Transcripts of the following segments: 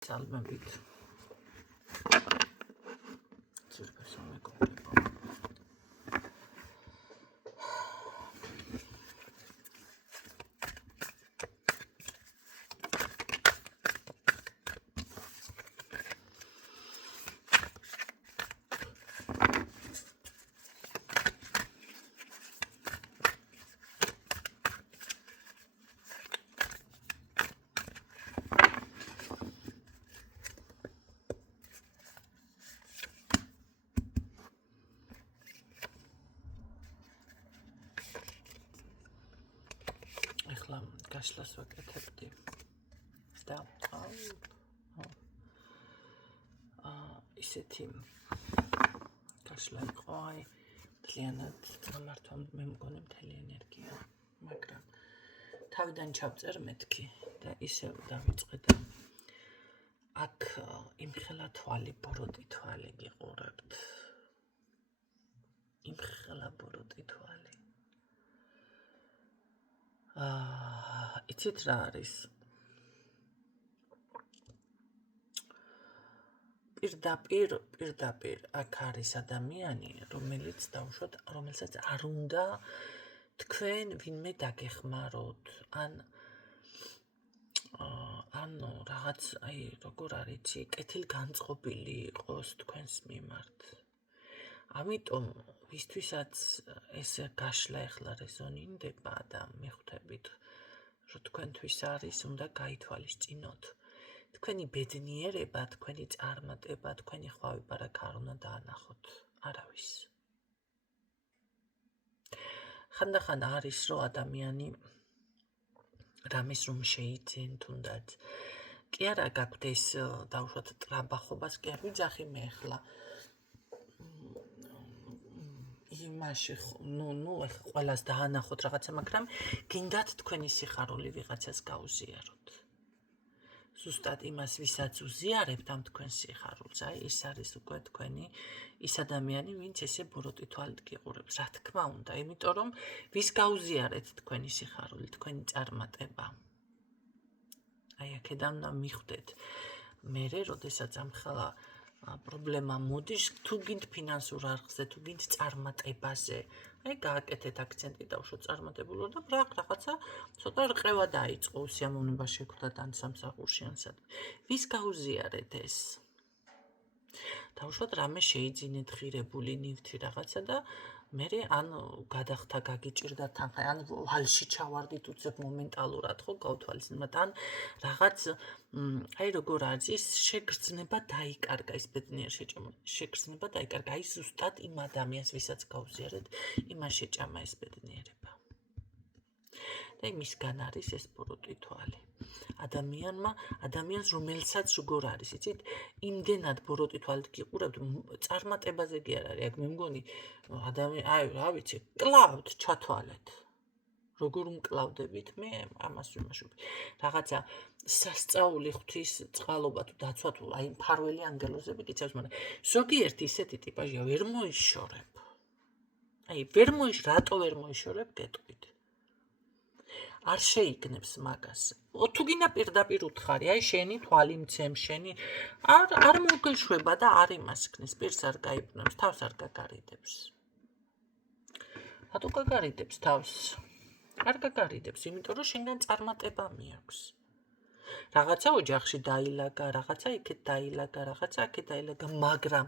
Salmabit. Circazione completa. Gashlas ვაკეთებდი და ისეთი გაშლა იყო აი მთლიანად გამართვა მე მგონი მთელი ენერგია მაგრამ თავიდან ჩავწერ მეთქი და ისევ დავიწყე და აქ იმხელა თვალი ბოროტი თვალი გიყურებთ იმხელა ბოროტი თვალი იცით რა არის პირდაპირ აქ არის ადამიანი რომელსაც არ უნდა თქვენ ვინმე დაგეხმაროთ ან რაღაც აი როგორ არის კეთილგანწყობილი იყოს თქვენს მიმართ ამიტომ ვისთვისაც ეს გაშლა ახლა რეზონირდება და მიხვდებით რომ თქვენთვის არის უნდა გაითვალისწინოთ თქვენი ბედნიერება, თქვენი წარმატება, თქვენი ხვავი-ბარაქა არ უნდა დაანახოთ არავის. ხანდახან არის რომ ადამიანი რამის რომ შეიძენ თუნდაც კი არა გაქვთ ეს დავუშვათ ტრაბახობას კი არ ვიძახი მე ახლა იმაში ნუ ახლა ყველას დაანახოთ რაღაცა მაგრამ გინდათ თქვენი სიხარული ვიღაცას გაუზიაროთ ზუსტად იმას ვისაც უზიარებთ ამ თქვენ სიხარულს აი ეს არის უკვე თქვენი ის ადამიანი ვინც ესე ბოროტი თვალით გიყურებს რა თქმა უნდა იმიტომ რომ ვის გაუზიარეთ თქვენი სიხარული თქვენი წარმატება აი აქედან უნდა მიხვდეთ მერე როდესაც ამხელა პრობლემა მოდის თუ გინდ ფინანსურ არხზე თუ გინდ წარმატებაზე აი გააკეთეთ აქცენტი დავუშვათ წარმატებულო და რაღაცა ცოტა რყევა დაიწყო სიამოვნება შეგვდათ ან სამსახურში ან სადმე ვის გაუზიარეთ ეს დავუშვათ რამე შეიძინეთ ღირებული ნივთი რაღაცა და მერე ან გადახთა გაგიჭირდა თანხა ან ვალში ჩავარდით უცებ მომენტალურად ხო გავთვალისწინებთ ან რაღაც აი როგორ არის ის შეგრძნება დაიკარგა ის ბედნიერ შეგრძნება დაიკარგა აი ზუსტად იმ ადამიანს ვისაც გავუზიარეთ იმას შეჭამა ეს ბედნიერება და იმისგან არის ეს ბოროტი თვალი ადამიანს რომელსაც როგორ არის იცით იმდენად ბოროტი თვალით გიყურებთ წარმატებაზე კი არ არის აქ მე მგონი აი რა ვიცი კლავთ ჩათვალეთ როგორ უმკლავდებით მე ამას ვიმაშობ რაღაცა სასწაული ღვთის წყალობა თუ დაცვა თუ აი მფარველი ანგელოზები იცავს მაგრამ ზოგიერთი ისეთი ტიპაჟია ვერ მოიშორებ აი რატო ვერ მოიშორებ გეტყვით არ შეიგნებს მაგას თუ გინდა პირდაპირ უთხარი აი შენი თვალი მცემ შენი არ მოგეშვება და არ იმასქნის პირს არ გაიბნებს თავს არ გაგარიდებს რატო გაგარიდებს თავს არ გაგარიდებს იმიტომ რომ შენგან წარმატება მიაქვს რაღაცა ოჯახში დაილაგა რაღაცა იქეთ დაილაგა რაღაცა აქეთ დაილაგა მაგრამ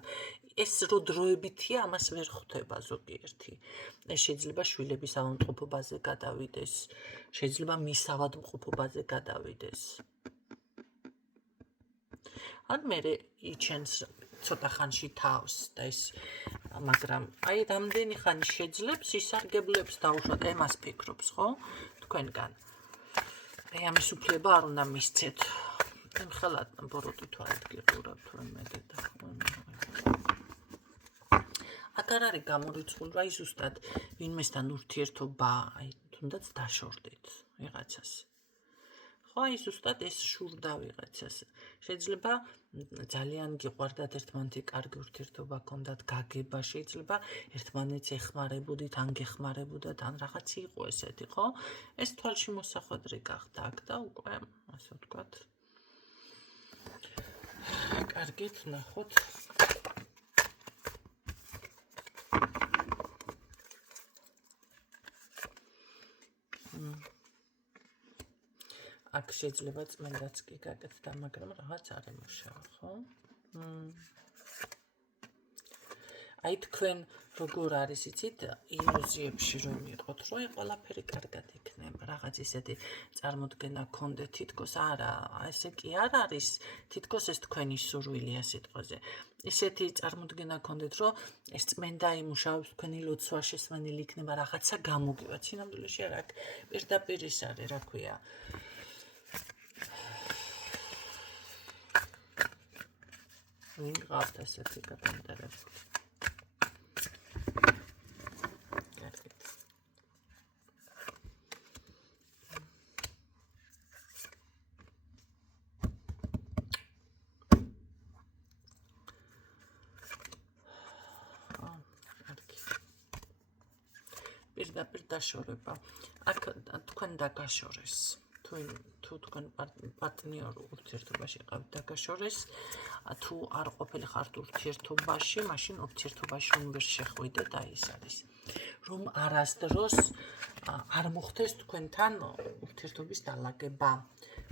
ეს რო დროებითია ამას ვერ ხვდება ზოგიერთი ეს შეიძლება შვილების ავადმყოფობაზე გადავიდეს შეიძლება მის ავადმყოფობაზე გადავიდეს ან მე იჩენს ცოტა ხანში თავს და ეს მაგრამ აი რამდენი ხანი შეძლებს ისარგებლებს დავუშვათ ემას ფიქრობს ხო თქვენგან მე ამის უფლება არ უნდა მისცეთ ხალხად ბოროტი თვალით გიყურებთ მე და აქ არ არის გამორიცხული აი ზუსტად ვინმესთან ურთიერთობა აი თუნდაც დაშორდით ვიღაცას ხო აი ზუსტად ეს შურდა ვიღაცას შეიძლება ძალიან გიყვარდათ ერთმანეთი კარგი ურთიერთობა გქონდათ გაგება შეიძლება ერთმანეთს ეხმარებოდით ან გეხმარებოდათ ან რაღაც იყო ესეთი ხო ეს თვალში მოსახვედრი გახდა აქ და უკვე ასე ვთქვათ კარგით, ნახოთ. აქ შეიძლება წმენდაც კი გაკეთდა, მაგრამ რაღაც არ ემუშავა, ხო? აი თქვენ როგორ არის იცით ილუზიებში რომ იყოთ, რომ აი ყველაფერი კარგად იქნება, რაღაც ისეთი წარმოდგენა გქონდეთ თითქოს არა, ესე კი არ არის, თითქოს ეს თქვენი სურვილია სიტყვაზე. ისეთი წარმოდგენა გქონდეთ, რომ ეს წმენდა იმუშავებს თქვენი ლოცვა შესვენილი იქნება, რაღაცა გამოგივა. სინამდვილეში არა, აქ პირდაპირ ის არის, რა ქვია. ვინ გყავთ ესეთი გადამტარებული? პირდაპირ დაშორება. აქ თქვენ დაგაშორეს. თუ თქვენ პარტნიორ ურთიერთობაში ყავთ დაგაშორეს, თუ არ ყოფილი ხართ ურთიერთობაში, მაშინ ურთიერთობაში რომ ვერ შეხვიდეთ, აი ეს არის. რომ არასდროს არ მოხდეს თქვენთან ურთიერთობის დალაგება,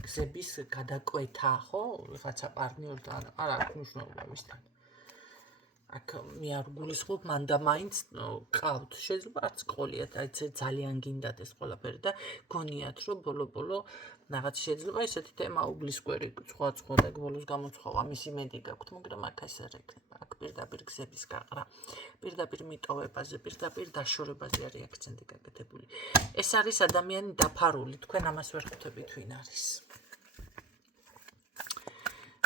გზების გადაკვეთა, ხო? ვიღაცა პარტნიორთან არ აქვს მნიშვნელობა მისთან. აქ მე არ გულისხმობ მან და მაინც ყავთ. შეიძლება არც ყოლიათ, აი ძალიან გინდათ ეს ყველაფერი და გონიათ რომ ბოლო რაღაც შეიძლება ესეთი თემა უგლისკვერი სხვა და ბოლოს გამოცხოვა მისი მედი გაქვთ, მაგრამ აქ ეს არ ექნება. აქ პირდაპირ გზების გაყრა, პირდაპირ მიტოვებაზე, პირდაპირ დაშორებაზე არის აქცენტი გაკეთებული. ეს არის ადამიანი დაფარული, თქვენ ამას ვერ ხვდებით ვინ არის.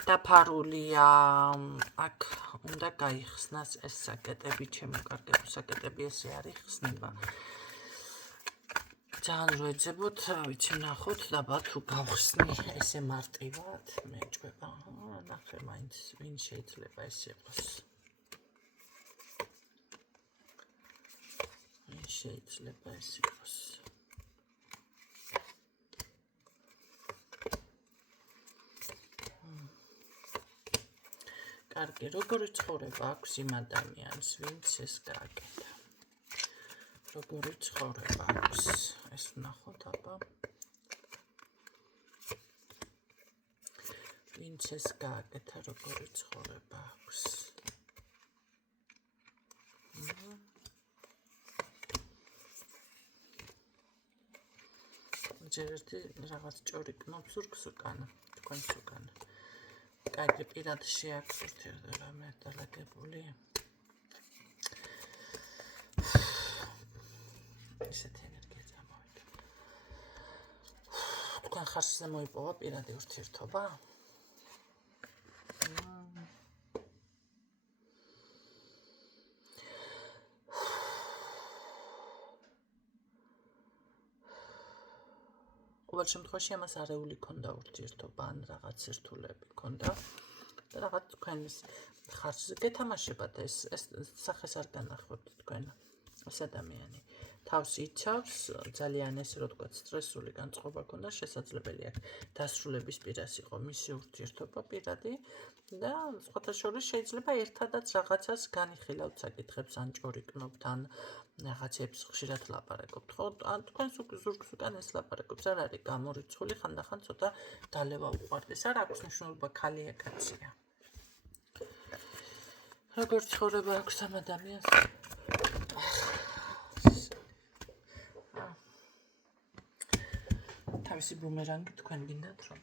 დაფარულია, აქ უნდა გაიხსნას ეს საკეტები, ჩემო კარგებო, საკეტები ესე არ იხსნება. ძალიან რო ეძებოთ, ვიცი ნახოთ, დაბა თუ გავხსნი ესე მარტივად, მეჭვება. ნახე მაინც ვინ შეიძლება ეს იყოს. ვინ შეიძლება ეს იყოს. კარგი, როგორი ცხოვრება აქვს იმ ადამიანს, ვინც ეს გააკეთა. როგორი ცხოვრება აქვს, ეს ვნახოთ აბა. ვინც ეს გააკეთა, როგორი ცხოვრება აქვს. ჯერ ერთი რაღაც ჭორი კნობს ზურგს უკანა, თქვენს უკანა. კარგი პირად შეაქვს ურთიერთობა რამე დალაგებული. ესეთი ენერგია წამოვიდა. თქვენ ხარშზე მოიპოვა პირადი ურთიერთობა? ყოველ შემთხვევაში ამას არეული ქონდა ურთიერთობა ან რაღაც ერთულები ქონდა და რაღაც თქვენის ხარჯზე გეთამაშებათ ეს სახეს არ განახორთ თქვენ ეს ადამიანი თავს იცავს ძალიან ესე რო თქვა სტრესული განწყობა ქონდა შესაძლებელია დასრულების პირას იყო მისი ურთიერთობა პირადი და სხვათა შორის შეიძლება ერთადაც რაღაცას განიხილავთ საკითხებს ან ჭორიკნობთ ან რაღაცებს ხშირად ლაპარაკობთ ხო ან თქვენ ზურგს უკან ეს ლაპარაკობს არ არის გამორიცხული ხანდახან ცოტა დალევა უყვარდეს არ აქვს მნიშვნელობა ქალია კაცია როგორ ცხოვრება აქვს ამ ადამიანს თავისი ბუმერანგი თქვენ გინდათ რომ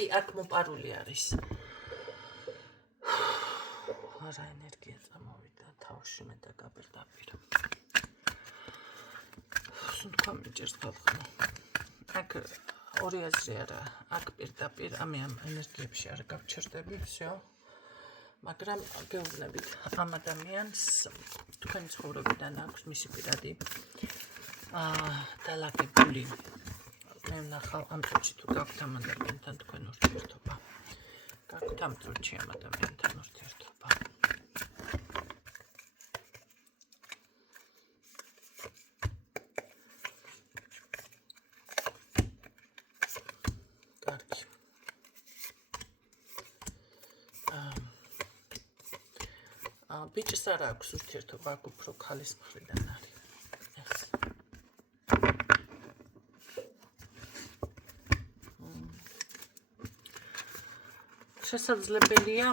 კი აქ მოპარული არის არა ენერგია წამოვიდა თავში მე და გაბერდაპირ სუნთქვა მიჭერს თავხმა აქ ორი აზრი არა აქ პირდაპირ ამ ენერგიებში არ გავჩერდები всё მაგრამ გეუბნებით ამ ადამიანს თქვენ ცხოვრებიდან აქვს მისი პირადი დალაგებული მე ვნახავ ამ წუთში თუ გაქვთ ამ ადამიანთან თქვენ ურთიერთობა გაქვთ ამ წუთში ამ ადამიანთან ურთიერთობა ბიჭს არ აქვს ურთიერთობა, აქ უფრო ქალის მხრიდან არის. შესაძლებელია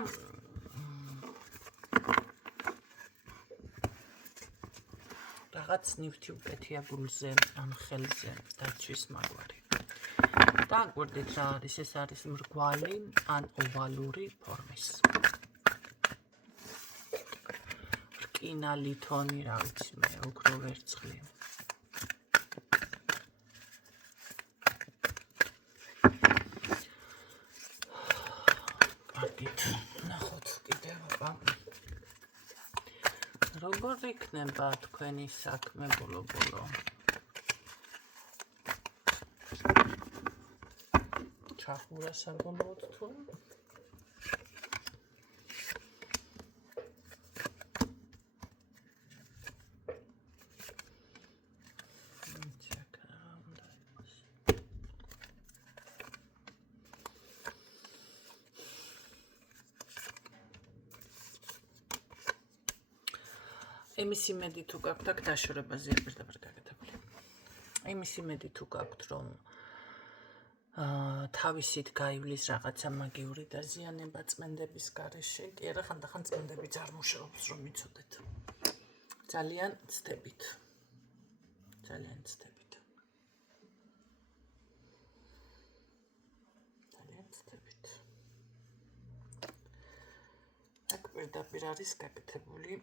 რაღაც ნივთი უკეთია გულზე ან ხელზე დაცვის მაგვარი. დააკვირდით რა არის, ეს არის მრგვალი ან ოვალური ფორმის. რკინალი თონი, რა ვიცი მე, ოქრო ვერცხლი. კარგით, ნახოთ კიდევ აბა. როგორ იქნება თქვენი საქმე ბოლო-ბოლო? ჩახურა საბოლოოდ თუ? იმის იმედი თუ გაქვთ აქ დაშორებაზე პირდაპირ გაკეთებული. იმის იმედი თუ გაქვთ, რომ თავისით გაივლის რაღაცა მაგიური დაზიანება წმენდების გარეშე, კი არა ხანდახან წმენდებიც არ მუშაობს, რომ იცოდეთ. ძალიან ცდებით. ძალიან ცდებით. ძალიან ცდებით. აქ პირდაპირ არის გაკეთებული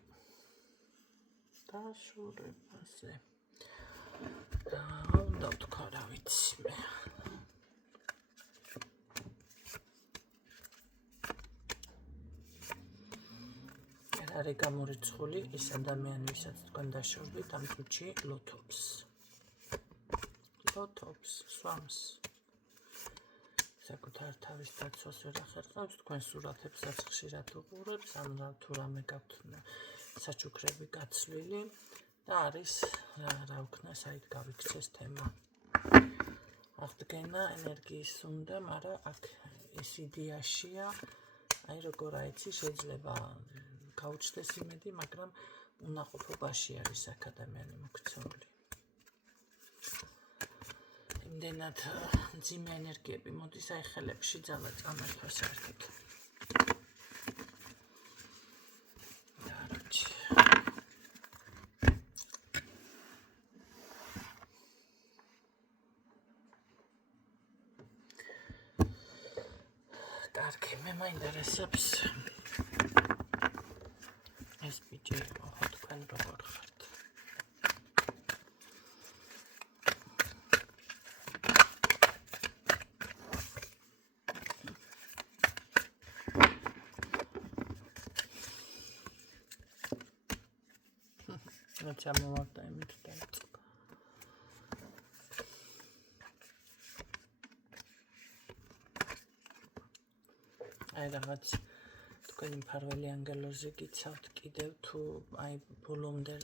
დაშორებაზე. უნდა ვთქვა, რა ვიცი მე. არის გამორიცხული ის ადამიანი, ვისაც თქვენ დაშორებით, ამ წუთში ლოთობს. ლოთობს, სვამს. საკუთარ თავის დაცვას ვერ ახერხებს, თქვენ სურათებსაც ხშირად უყურებთ, ან თუ რამე გაქვთ საჩუქრები გაცვლილი და არის რა ვქნა, საით გავიქცეს თემა. აღდგენა ენერგიის უნდა, მაგრამ აქ ეს იდეაშია, აი როგორ აიცი, შეიძლება გაუჩნდეს იმედი, მაგრამ უნაყოფობაში არის აქ ადამიანი მოქცეული. იმდენად მძიმე ენერგიები მოდის აი ხელებში ძალა წამართვა საერთოდ. კარგი, მე მაინტერესებს ეს ბიჭი, ხო თქვენ როგორ ხართ? როცა მოვარდა იმით დაიწყო. აი რაღაც თქვენი მფარველი ანგელოზი გიცავთ კიდევ თუ აი ბოლომდე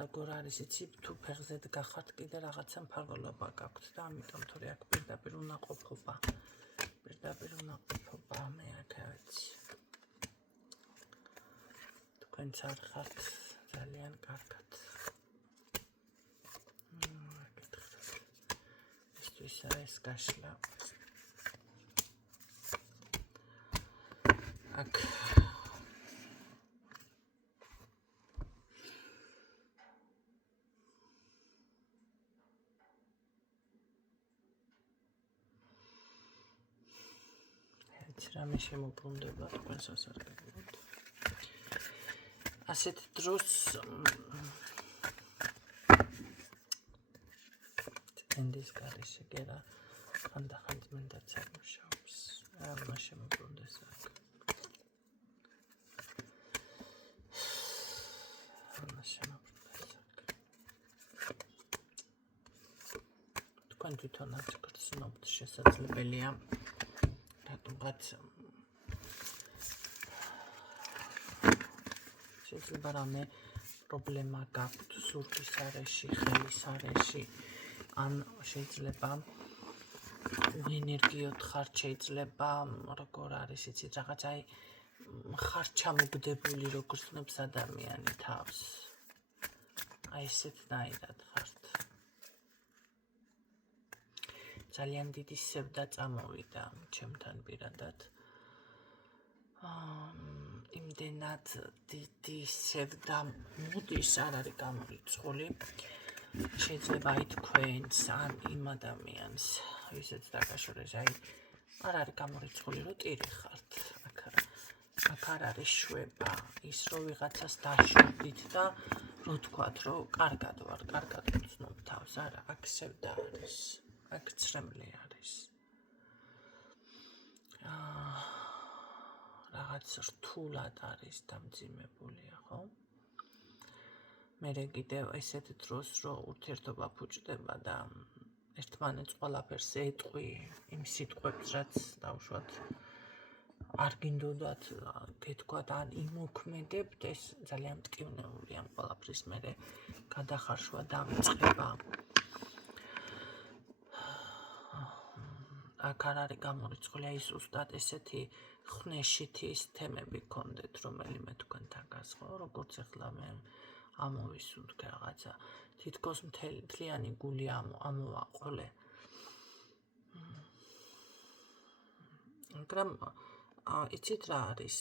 როგორ არის იცი თუ ფეხზედ გახართ კიდე რაღაცა მფარველობა გაქვთ და ამიტომ თორე აქ პირდაპირ უნაყოფობა მე აქ ვიცი თქვენც არ ხართ ძალიან კარგად ესთვის არის გაშლა აქ რამე შემოbrunდება თქვენ სასარგებლოდ. ასეთ დროს ენდის გარეშე გერა ხანდახან წმინდაც აღმოჩნდა. რამე შემოbrunდეს აქ. თქვენ თვითონაც გრძნობთ შესაძლებელია რატომღაც შეიძლება რამე პრობლემა გაქვთ სურვილის არეში, ხელის არეში, ან შეიძლება უენერგიოთ ხართ, შეიძლება როგორ არის იცით რაღაც აი ხარ ჩამოგდებული როგორც ნებს ადამიანი თავს. აი ესეთნაირად ხართ. ძალიან დიდი სევდა წამოვიდა ჩემთან პირადად. იმდენად დიდი სევდა მოდის არ არის გამორიცხული. შეიძლება ითქვენს ან იმ ადამიანს, ვისაც დაკავშირეს, აი არ არის გამორიცხული, რომ ტირი ხართ. აქ არ არის შვება, ის რომ ვიღაცას დაშორდით და რო თქვათ, რომ კარგად ვარ, კარგად ვცნობ თავს, არა, აქ სევდა არის, აქ ცრემლი არის. რაღაც რთულად არის დამძიმებულია, ხო? მერე კიდევ ესეთ დროს, რომ ურთიერთობა ფუჭდება და ერთმანეთს ყველაფერს ეტყვი იმ სიტყვებს, რაც დავუშვათ არ გინდოდათ გეთქვათ ან იმოქმედებთ, ეს ძალიან მტკივნეულია ამ ყველაფრის მერე გადახარშვა დავიწყება. აქ არ არის გამორიცხული, აი ზუსტად ესეთი ხნეშითი ის თემები გქონდეთ, რომელიმე თქვენთან გასხო, როგორც ახლა მე ამოვისუნთქე რაღაცა, თითქოს მთლიანი გული ამოვაყოლე. მაგრამ იცით რა არის?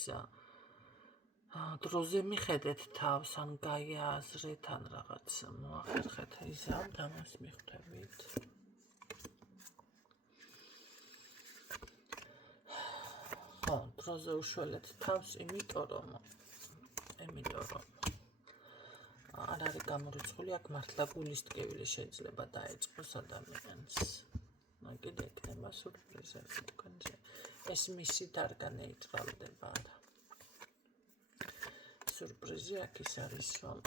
დროზე მიხედეთ თავს, ან გაიაზრეთ, ან რაღაც მოახერხეთ, ისაა ამას მიხვდებით. ხო, დროზე უშველეთ თავს, იმიტომ რომ არ არის გამორიცხული, აქ მართლა გულის ტკივილი შეიძლება დაეწყოს ადამიანს. კიდე იქნება სურპრიზები თქვენზე. ეს მისით არ განეიტრალდება. სურპრიზი აქ ის არის, რომ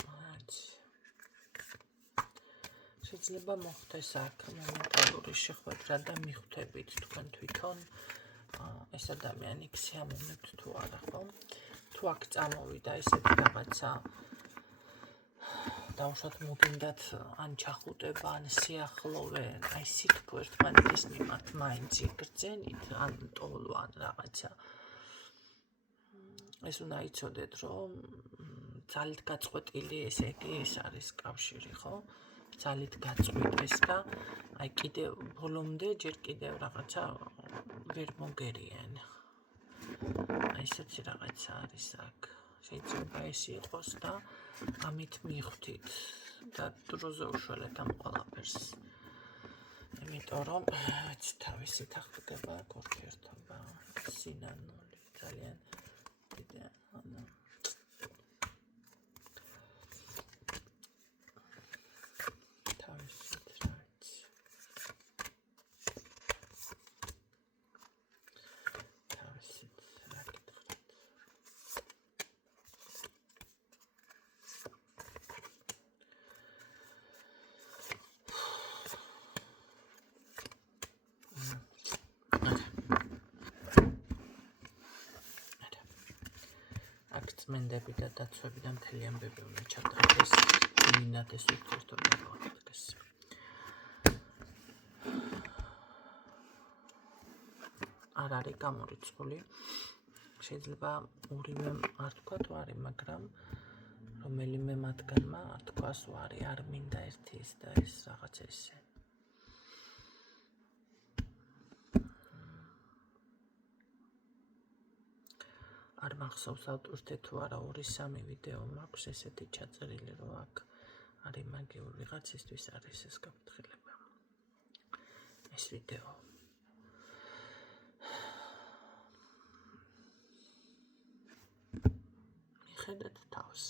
შეიძლება მოხდეს აქ მომენტალური შეხვედრა და მიხვდებით თქვენ თვითონ ეს ადამიანი ქსიამოვნებთ თუ არა, ხო? თუ აქ წამოვიდა ესეთი რაღაცა დავუშვათ მოგინდათ ან ჩახუტება, ან სიახლოვე, აი სითბო ერთმანეთის მიმართ მაინც იგრძენით, ან ტოლო, ან რაღაცა. ეს უნდა იცოდეთ, რომ ძალით გაწყვეტილი ესე იგი ეს არის კავშირი, ხო? ძალით გაწყვეტეს და აი კიდევ ბოლომდე ჯერ კიდევ რაღაცა ვერ მოგერიან. აი ესეთი რაღაცა არის აქ. შეიძლება ეს იყოს და ამით მიხვდით და დროზე უშველეთ ამ ყველაფერს. იმიტომ რომ თავისი თახტგება აქ ურთიერთობა, სინანული, ძალიან დიდი, თავისით რაც. თავისით რა გითხრათ. წმენდები და დაცვები და მთელი ამბები უნდა ჩატარდეს, მინდათ ეს ურთიერთობა გავადგეს. არ არის გამორიცხული, შეიძლება ორივე არ თქვათ ვარი, მაგრამ რომელიმე მათგანმა არ თქვას ვარი, არ მინდა ერთი ის და ეს რაღაც ესე. არ მახსოვს ავტორზე თუ არა 2-3 ვიდეო მაქვს ესეთი ჩაწერილი, რომ აქ არის მაგიურ ვიღაცისთვის არის ეს გაფრთხილება. ეს ვიდეო. მიხედეთ თავს.